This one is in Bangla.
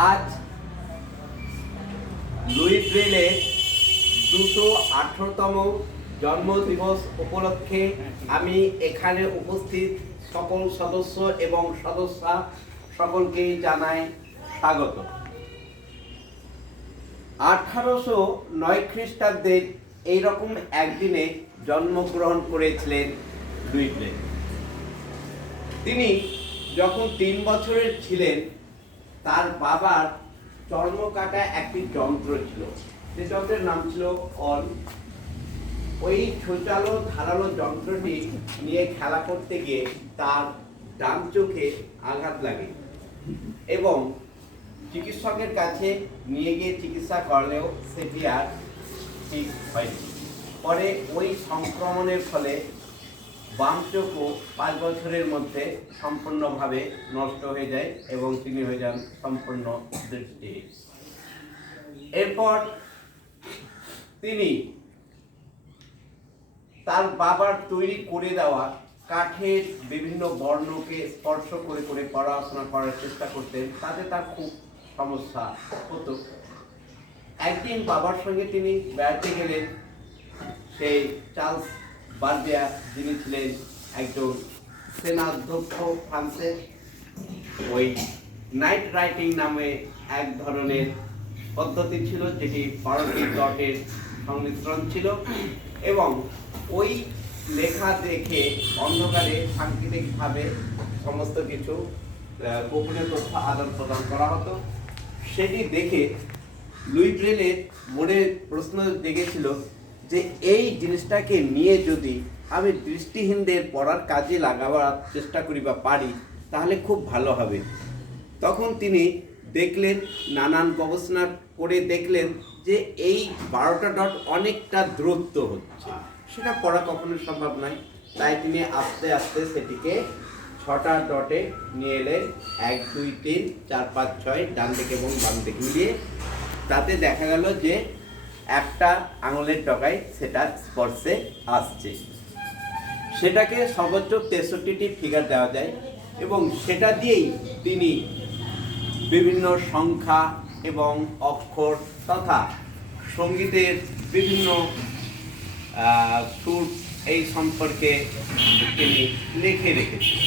আজ লুই ব্রেলের দুশো আঠারোতম জন্মদিবস উপলক্ষে আমি এখানে উপস্থিত সকল সদস্য এবং সদস্যা সকলকেই জানাই স্বাগত। আঠারোশো নয় খ্রিস্টাব্দের এইরকম একদিনে জন্মগ্রহণ করেছিলেন লুই ব্রেল তিনি যখন তিন বছরের ছিলেন তার বাবার চর্ম কাটা একটি যন্ত্র ছিল। যে যন্ত্রের নাম ছিল অন ওই ছোচালো ধারালো যন্ত্রটি নিয়ে খেলা করতে গিয়ে তার ডান চোখে আঘাত লাগে এবং চিকিৎসকের কাছে নিয়ে গিয়ে চিকিৎসা করলেও সেটি আর ঠিক হয়নি। পরে ওই সংক্রমণের ফলে বাম চোখও পাঁচ বছরের মধ্যে সম্পূর্ণভাবে নষ্ট হয়ে যায় এবং তিনি হয়ে যান সম্পূর্ণ দৃষ্টি। এরপর তিনি তার বাবার তৈরি করে দেওয়া কাঠের বিভিন্ন বর্ণকে স্পর্শ করে করে পড়াশোনা করার চেষ্টা করতেন, তাতে তার খুব সমস্যা হতো। একদিন বাবার সঙ্গে তিনি বেড়াতে গেলেন, সেই চার্লস বার্ডিয়া যিনি ছিলেন একজন সেনাধ্যক্ষ ফ্রান্সের ওই নাইট রাইটিং নামে এক ধরনের পদ্ধতি ছিল যেটি বারোটি ডটের সংমিশ্রণ ছিল এবং ওই লেখা দেখে অন্ধকারে সাংকেতিকভাবে সমস্ত কিছু গোপনীয় তথ্য আদান প্রদান করা হতো। সেটি দেখে লুই ব্রেলের মনে প্রশ্ন জেগেছিল যে এই জিনিসটাকে নিয়ে যদি আমি দৃষ্টিহীনদের পড়ার কাজে লাগাবার চেষ্টা করি বা পারি, তাহলে খুব ভালো হবে। তখন তিনি দেখলেন, নানান গবেষণা করে দেখলেন যে এই বারোটা ডট অনেকটা দূরত্ব হচ্ছে। সেটা পড়া কখনো সম্ভব নয়। তাই তিনি আস্তে আস্তে সেটিকে ছটা ডটে নিয়ে এলেন। এক, দুই, তিন, চার, পাঁচ, ছয়, ডান দিকে এবং বাম দিকে মিলিয়ে। তাতে দেখা গেল যে একটা আঙুলের ডগায় সেটা স্পর্শে আসছে। সেটাকে সর্বোচ্চ তেষট্টিটি ফিগার দেওয়া যায় এবং সেটা দিয়েই তিনি বিভিন্ন সংখ্যা এবং অক্ষর তথা সঙ্গীতের বিভিন্ন সুর এই সম্পর্কে তিনি লিখে রেখেছেন।